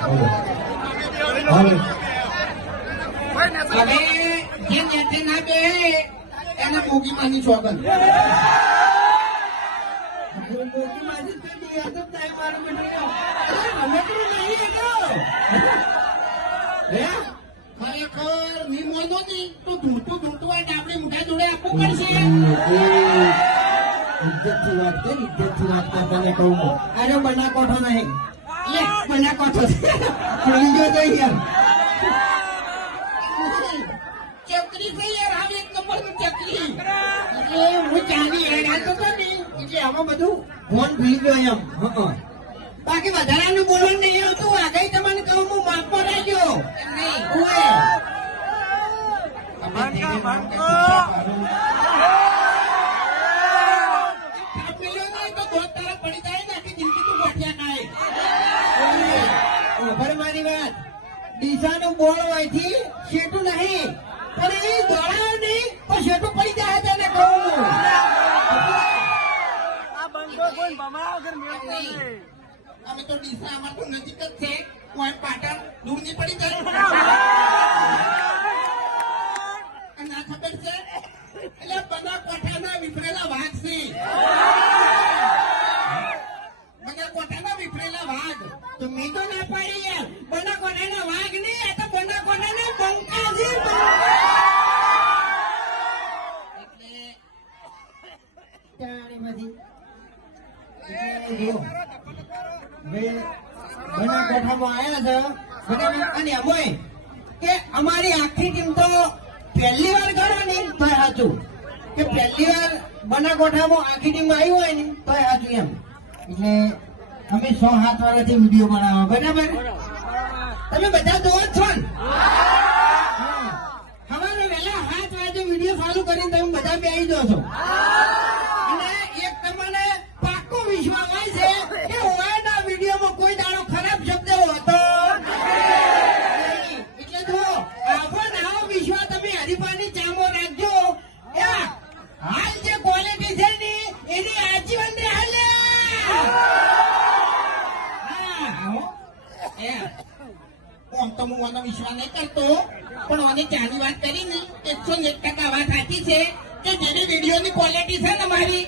હવે જે નેતે ના બે એના મોગી માની છોકન મોગી માની ખરેખર ની મોનો નહીં તું ઢૂંઢતું હોય આપડે મોટા જોડે આપવું પડશે. ઇજ્જતથી વાત કર, ઇજ્જતથી વાત કર. તને કહું અરે બનાકોઠો નહીં લે બનાકોઠો જોઈ ગયો તો યાર ચકરી છે યાર. હાલ એક નંબર નું ચકરી એટલે હું ચાની હેરાતો તો નહીં એટલે આમાં બધું ફોન ભૂલી ગયો એમ. બાકી વધારાનું બોલવાનું નહીં આવતું. આગળ તમને કહું હું માપમાં રાખ્યો નહીં મારી વાત. ડીસાનું બોલ હોયથી શેઠું નહીં પણ એ દોડાયો નહીં પણ શેઠું પડી જાય તને કહું અમે તો ડીસા અમાર તો નજીક જ છે. કોઈ પાટણ દૂર નહીં પડી જાય. ના ખબર છે એટલે બધા કોઠાના વિફરેલા વાઘ છે. બધા કોઠાના વિફરેલા વાઘ તો મેં તો ના પાડી યાર. બધા કોઠાના વાઘ નહીં આ તો બધા કોઠાના બંકા છે. અમારી આખી ટીમ તો પહેલી વાર ગયો ને તો સાચું કે પહેલી વાર બનાસકાંઠામાં આખી ટીમ આવી હોય ને તો સાચું એમ. એટલે અમે 6-7 વર્ષથી વિડીયો બનાવો બરાબર. તમે બધા જોવો છો ને સવારે વહેલા 7 વાગે વિડીયો ચાલુ કરીને તમે બધા બેસી દો છો. અને એક તમને પાક્કો વિશ્વાસ હોય છે કે ઓવાના વિડીયોમાં કોઈ દાડો ખરાબ શબ્દ હોતો એટલે જો આવો વિશ્વાસ તમે હરીફાની ચામો રાખજો. હાલ જે ક્વોલિટી છે ને એની આજીવન ને હાલે. આમ તો હું આનો વિશ્વાસ નહીં કરતો પણ મને ત્યાંની વાત કરી ને 101% વાત સાચી છે કે જેની વિડીયોની ક્વોલિટી છે ને મારી